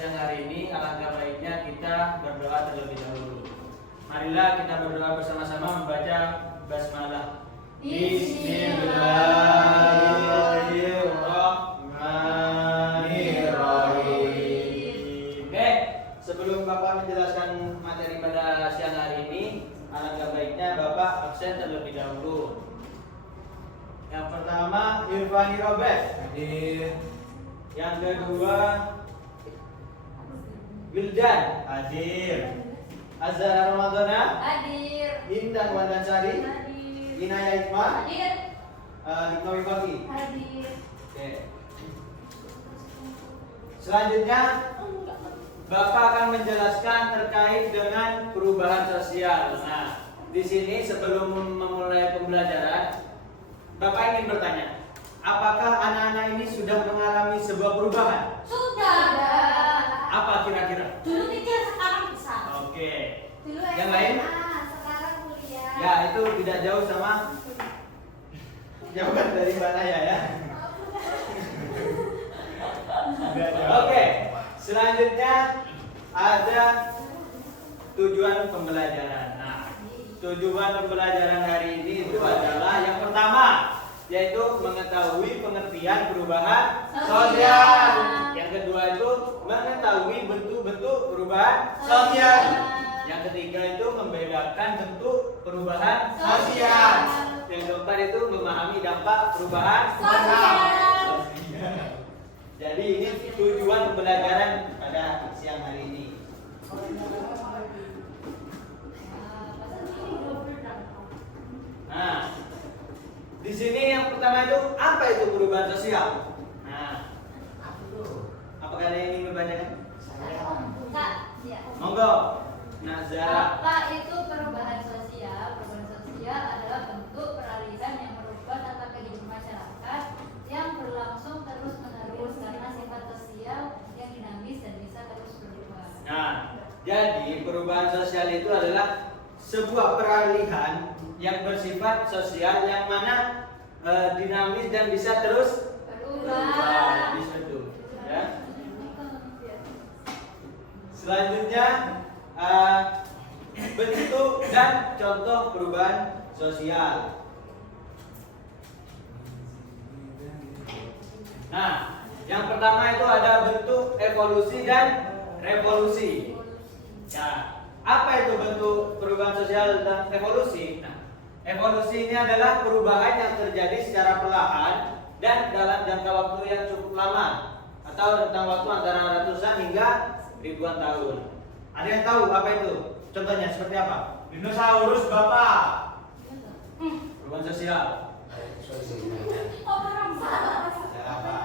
siang hari ini, alangkah baiknya kita berdoa terlebih dahulu. Marilah kita berdoa bersama-sama membaca basmalah. Bismillahirrahmanirrahim. Oke, sebelum Bapak menjelaskan materi pada siang hari ini, alangkah baiknya Bapak absen terlebih dahulu. Yang pertama, Irfani Robert hadir. Yang kedua, Wildan hadir. Azhar Ramadana Hadir. Intan Wandansari Hadir. Inaya Ikma Hadir. Hikmawi Faki. Hadir. Oke. Selanjutnya Bapak akan menjelaskan terkait dengan perubahan sosial. Nah, di sini sebelum memulai pembelajaran, Bapak ingin bertanya, apakah anak-anak ini sudah mengalami sebuah perubahan? Sudah. Apa kira-kira? Dulu kecil, sekarang besar. Oke. Dulu Yang lain? sekarang kuliah. Ya, itu tidak jauh sama jawaban dari Mbak Naya ya. Oke. Selanjutnya ada tujuan pembelajaran. Nah, tujuan pembelajaran hari ini itu adalah yang pertama, yaitu mengetahui pengertian perubahan sosial. Yang kedua itu mengetahui bentuk-bentuk perubahan sosial. Yang ketiga itu membedakan bentuk perubahan sosial. Yang keempat itu memahami dampak perubahan sosial. Jadi ini tujuan pembelajaran pada siang hari ini. Nah, di sini yang pertama itu apa itu perubahan sosial? Nah, apa kalian ingin membacakan? Kak, ya. Monggo, Nazara. Apa itu perubahan sosial? Perubahan sosial adalah bentuk peralihan yang merubah tata kehidupan masyarakat yang berlangsung terus-menerus karena sifat sosial yang dinamis dan bisa terus berubah. Nah, jadi perubahan sosial itu adalah sebuah peralihan yang bersifat sosial yang mana dinamis dan bisa terus berubah. Bisa itu, ya. Selanjutnya bentuk dan contoh perubahan sosial. Nah, yang pertama itu ada bentuk evolusi dan revolusi. Ya, apa itu bentuk perubahan sosial dan evolusi? Nah, evolusi ini adalah perubahan yang terjadi secara perlahan dan dalam jangka waktu yang cukup lama atau rentang waktu antara ratusan hingga ribuan tahun. Ada yang tahu apa itu? Contohnya seperti apa? Dinosaurus Bapak. Perubahan sosial. Orang salah. Apa?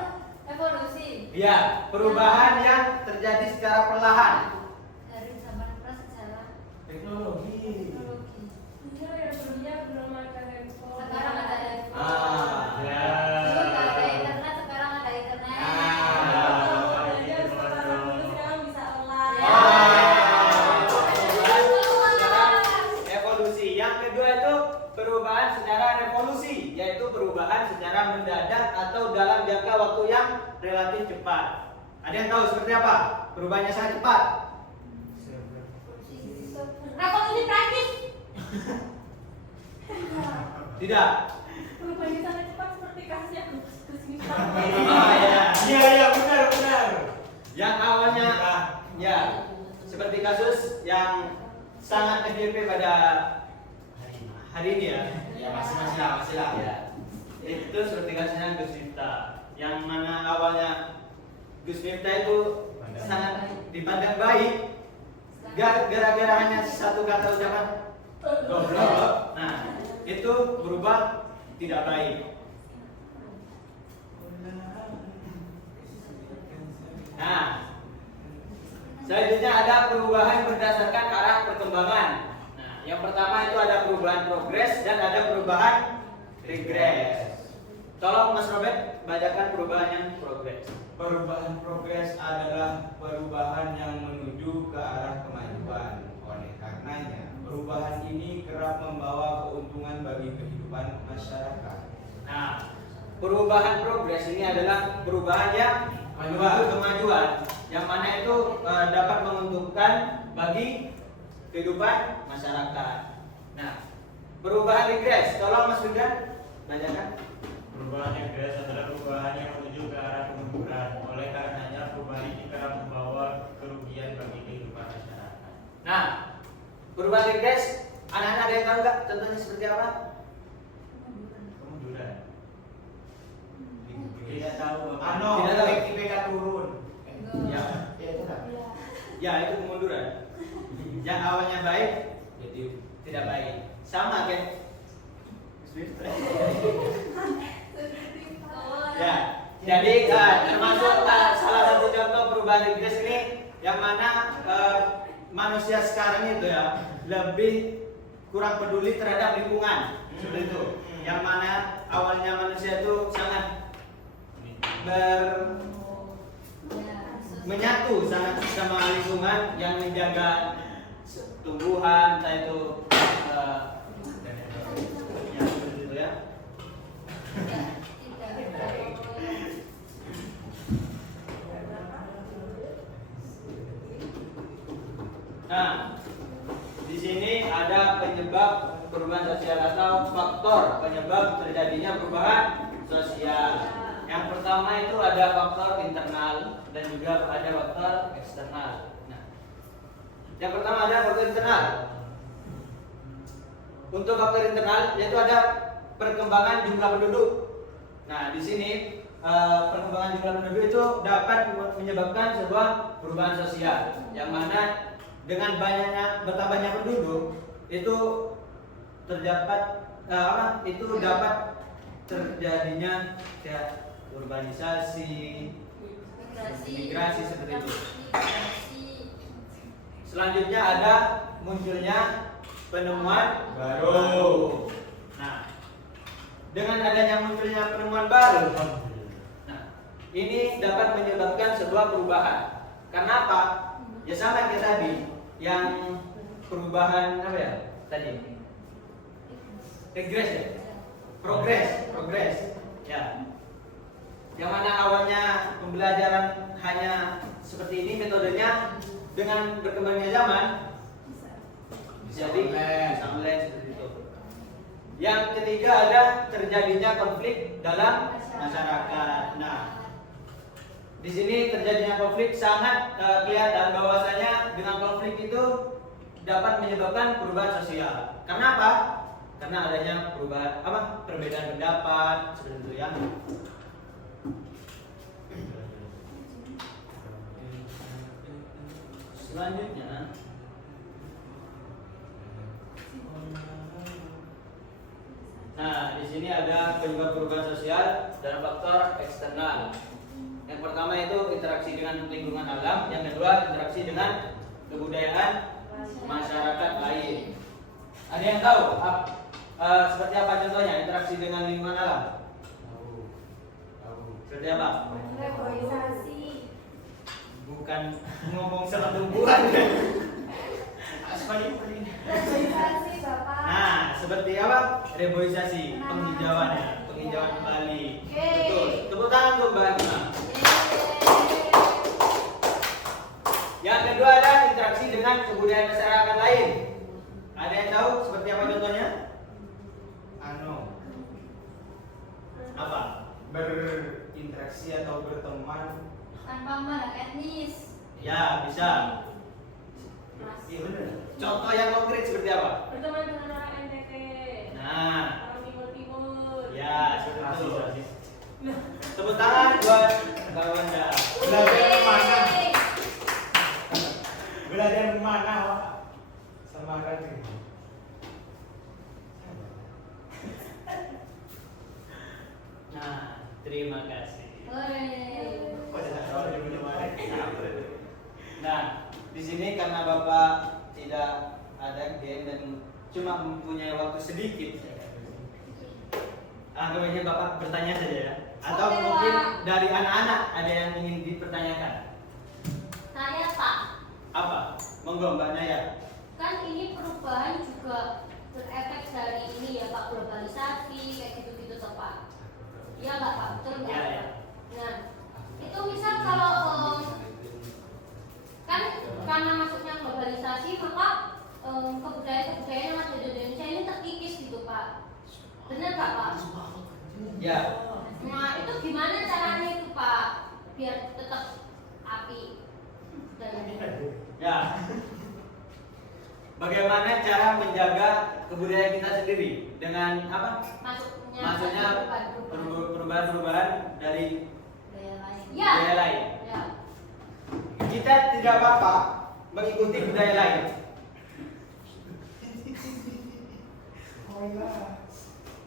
Evolusi. Ya, perubahan yang terjadi secara perlahan. Dari zaman prasejarah Teknologi. teknologi. Sekarang ada handphone. Ah, Ya. Dulu nggak ada internet, sekarang ada internet. Sekarang bisa online. Sekarang evolusi. Yang kedua itu perubahan secara revolusi, yaitu perubahan secara mendadak atau dalam jangka waktu yang relatif cepat. Ada yang tahu seperti apa? Perubahannya sangat cepat. Revolusi Prancis. Tidak. Perubahannya sangat cepat seperti kasusnya Gus Miftah. Ah, ya. Iya, benar. Yang awalnya ya seperti kasus yang sangat FYP pada hari ini ya. Ya, masih lah. Ya. Itu seperti kasusnya Gus Miftah, yang mana awalnya Gus Miftah itu sangat dipandang baik gara-gara hanya satu kata ucapan goblok. Nah, itu berubah tidak baik. Nah, selanjutnya ada perubahan berdasarkan arah perkembangan. Nah, yang pertama itu ada perubahan progres dan ada perubahan regres. Tolong Mas Robert bacakan perubahan yang progres. Perubahan progres adalah perubahan yang menuju ke arah kemajuan. Oleh karenanya, perubahan ini kerap membawa keuntungan bagi kehidupan masyarakat. Nah, perubahan progres ini adalah perubahan yang menuju kemajuan, yang mana itu dapat menguntungkan bagi kehidupan masyarakat. Nah, perubahan regres, tolong Mas Firdan bacakan. Perubahan regres adalah perubahan yang menuju ke arah kemunduran. Oleh karenanya perubahan ini kerap membawa kerugian bagi kehidupan masyarakat. Nah, perubahan regres, anak-anak ada yang tahu nggak contohnya seperti apa? Kemunduran. Tidak tahu. Ano, Tidak tahu. IPK turun. Ya, Ya itu kan. ya itu kemunduran. Yang awalnya baik, jadi tidak baik. Sama kan? Ya, jadi termasuk salah satu contoh perubahan regres ini yang mana manusia sekarang itu ya lebih kurang peduli terhadap lingkungan seperti itu. Yang mana awalnya manusia itu sangat menyatu sangat sama lingkungan yang menjaga tumbuhan, entah itu ya seperti itu ya. Nah, di sini ada penyebab perubahan sosial atau faktor penyebab terjadinya perubahan sosial. Yang pertama itu ada faktor internal dan juga ada faktor eksternal. Nah, yang pertama ada faktor internal. Untuk faktor internal yaitu ada perkembangan jumlah penduduk. Nah, di sini perkembangan jumlah penduduk itu dapat menyebabkan sebuah perubahan sosial, yang mana dengan bertambahnya penduduk itu dapat terjadinya kayak urbanisasi, migrasi seperti itu. Selanjutnya ada munculnya penemuan baru. Nah, dengan adanya munculnya penemuan baru, nah ini dapat menyebabkan sebuah perubahan. Karena apa? Ya sama kayak tadi, yang perubahan apa ya tadi? Regres ya? Progres ya. Yang mana awalnya pembelajaran hanya seperti ini metodenya, dengan berkembangnya zaman jadi bisa online seperti itu. Yang ketiga ada terjadinya konflik dalam masyarakat. Nah, di sini terjadinya konflik sangat kelihatan bahwasanya dengan konflik itu dapat menyebabkan perubahan sosial. Karena apa? Karena adanya perubahan perbedaan pendapat seperti itu ya. Selanjutnya nah, di sini ada penyebab perubahan sosial dan faktor eksternal. Yang pertama itu interaksi dengan lingkungan alam, yang kedua interaksi dengan kebudayaan masyarakat lain. Ada yang tahu seperti apa contohnya interaksi dengan lingkungan alam? Seperti apa? Reboisasi. Bukan ngomong soal tumbuhan kan? Reboisasi, Bapak. Nah, seperti apa? Reboisasi, penghijauan ya, penghijauan kembali. Betul. Tepuk tangan untuk Mbak Agna. Yang kedua ada interaksi dengan kebudayaan masyarakat lain. Ada yang tahu seperti apa contohnya? Apa? Berinteraksi atau berteman. Tanpa memandang etnis. Ya, bisa. Iya benar. Contoh yang konkret seperti apa? Berteman dengan orang NTT. Nah, Orang timur-timur. ya seperti itu. Tepuk tangan buat Mbak Wanda. Belajar mana? Belajar mana, Pak? Sama kan? Nah, terima kasih. Nah, di sini karena Bapak tidak ada game dan cuma mempunyai waktu sedikit, anggapnya Bapak bertanya saja ya. Atau Oke, mungkin Pak. dari anak-anak ada yang ingin dipertanyakan. Saya Pak, Apa? Monggo Mbak Naya. kan ini perubahan juga berefek dari ini ya Pak, globalisasi kayak gitu-gitu toh Pak. Iya nggak Pak? Betul nggak? Iya, ya. Nah, itu misal kalau globalisasi, maka kebudayaan-kebudayaan yang ada di Indonesia ini terkikis gitu Pak. Benar nggak Pak? Ya. Nah itu gimana caranya itu Pak biar tetap api budayanya? Ya. Bagaimana cara menjaga kebudayaan kita sendiri dengan apa? Maksudnya perubahan-perubahan dari Budaya lain. Ya. budaya lain. Ya. Kita tidak apa-apa mengikuti budaya lain.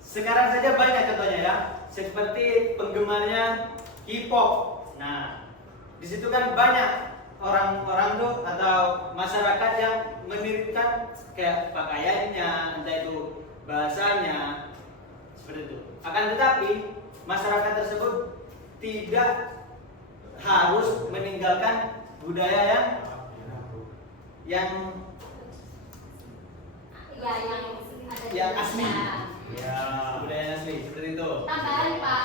Sekarang saja banyak contohnya ya, seperti penggemarnya K-pop. Nah, di situ kan banyak orang-orang tuh atau masyarakat yang memiripkan kayak pakaiannya, entah itu bahasanya, seperti itu. Akan tetapi masyarakat tersebut tidak harus meninggalkan budaya yang Ya yang ada di Yang asli. Indonesia. ya budaya asli seperti itu. Tambahan Pak,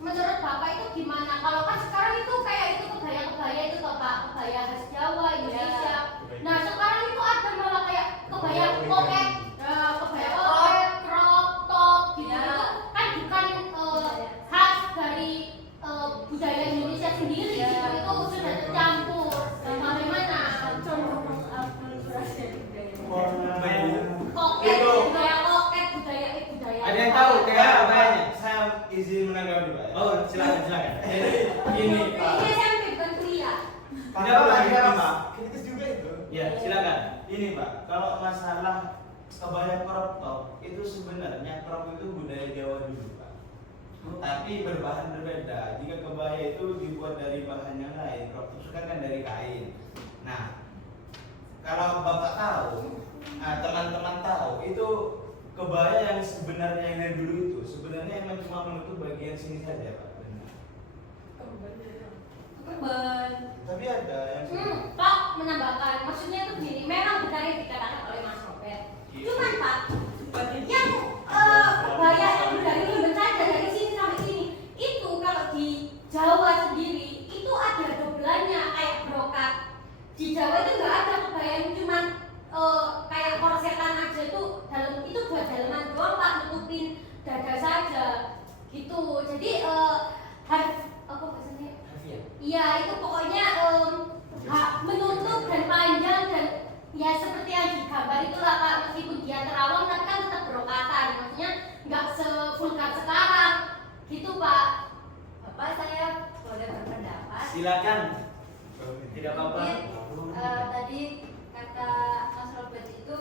menurut Bapak itu gimana? Kalau kan sekarang itu kayak itu kebaya-kebaya itu toh Pak, kebaya khas Jawa, Indonesia. Nah sekarang itu ada malah kayak kebaya pocket, kebaya pocket, crop top gitu. Ya. Itu kan bukan khas dari budaya Indonesia sendiri Ya. gitu. Itu sudah tercampur. Bagaimana? Koket, Itu. budaya koket, budaya budaya. Ada yang tahu kayak kebayanya? Saya izin menanggapi Pak. Oh, silakan. Jadi gini Pak. Ini SMP bukan kuliah. Tidak apa-apa, tidak apa-apa. Kritis juga itu. Ya, silakan. Ini Pak, kalau masalah kebaya crop top itu sebenarnya crop itu budaya Jawa dulu Pak. Tapi berbahan berbeda. Jika kebaya itu dibuat dari bahan yang lain, crop top kan dari kain. Nah, kalau Bapak tahu, teman-teman tahu itu kebaya yang sebenarnya yang dari dulu itu sebenarnya emang cuma menutup bagian sini saja Pak. Benar. Keben. Tapi ada yang Pak menambahkan, maksudnya itu gini, memang benar yang dikatakan oleh Mas Robert. Cuman Pak, yang kebaya yang dari dulu saja dari sini sampai sini, itu kalau di Jawa sendiri itu ada dobelannya kayak brokat. Di Jawa itu nggak ada kebaya yang cuman kayak korsetan aja tuh dalam itu buat dalaman doang Pak, nutupin dada saja gitu. Jadi apa maksudnya? Iya itu pokoknya menutup dan panjang dan ya seperti yang digambar itulah Pak, meskipun dia terawang tapi kan tetap brokatan, maksudnya nggak sevulgar sekarang gitu Pak. Bapak saya boleh berpendapat. Silakan. Tidak apa-apa. Mungkin tadi kata Mas Robert itu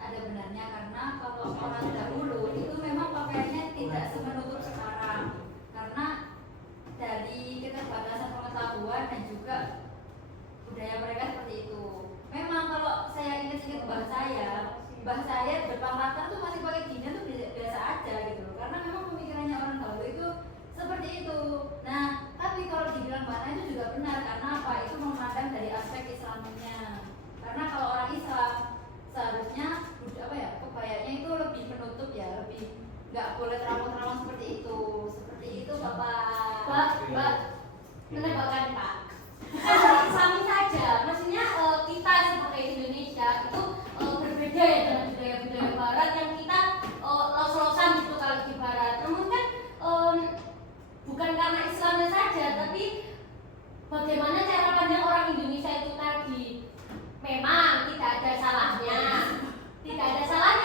ada benarnya karena kalau orang dahulu itu memang pakaiannya tidak semenutup sekarang karena dari keterbatasan pengetahuan dan juga budaya mereka seperti itu. Memang kalau saya ingat-ingat mbah saya depan mata tuh masih pakai gini tuh biasa aja gitu karena memang pemikirannya orang dahulu itu seperti itu. Nah, tapi kalau dibilang mana itu juga benar karena apa? Itu memandang dari aspek Islaminya. Karena kalau orang Islam seharusnya kebayanya itu lebih menutup ya, lebih nggak boleh terawang-terawang seperti itu. Seperti itu Bapak. Mbak menambahkan Pak. Bukan Islami saja, maksudnya kita sebagai Indonesia itu berbeda ya dengan budaya-budaya Barat yang kita los-losan gitu kalau di Barat. Namun kan bukan karena Islamnya saja, tapi bagaimana cara pandang orang Indonesia itu tadi. Memang tidak ada salahnya,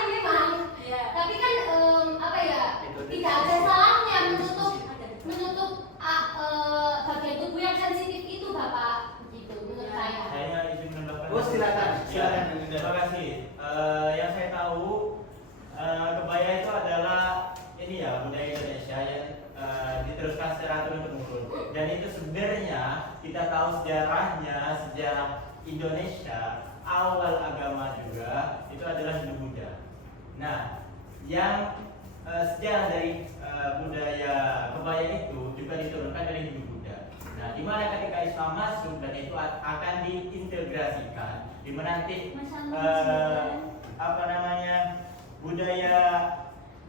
memang. Iya. Tapi kan tidak ada salahnya menutup bagian tubuh yang sensitif itu Bapak, gitu menurut saya. Saya izin menambahkan. Oh, silakan. Ya, terima kasih. Yang saya tahu kebaya itu adalah ini ya budaya Indonesia yang diteruskan secara turun-temurun. Dan itu sebenarnya kita tahu sejarahnya, sejarah Indonesia awal agama juga itu adalah Hindu Buddha. Nah, yang sejarah dari budaya kebaya itu juga diturunkan dari Hindu Buddha. Nah, di mana ketika Islam masuk dan itu akan diintegrasikan, di mana nanti budaya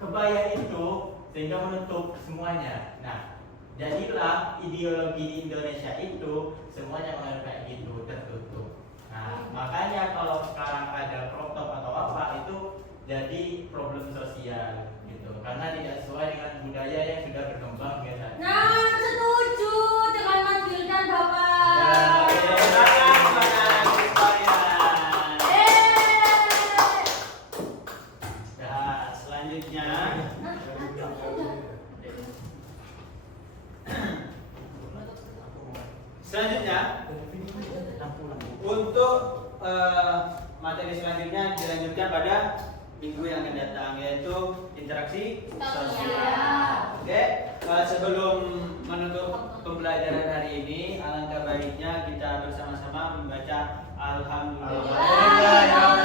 kebaya itu sehingga menutup semuanya. Nah, jadilah ideologi di Indonesia itu semuanya mengenai kayak gitu tertutup. Nah, makanya kalau Untuk materi selanjutnya dilanjutkan pada minggu yang akan datang, yaitu interaksi sosial. Oke, sebelum menutup pembelajaran hari ini, alangkah baiknya kita bersama-sama membaca Alhamdulillah.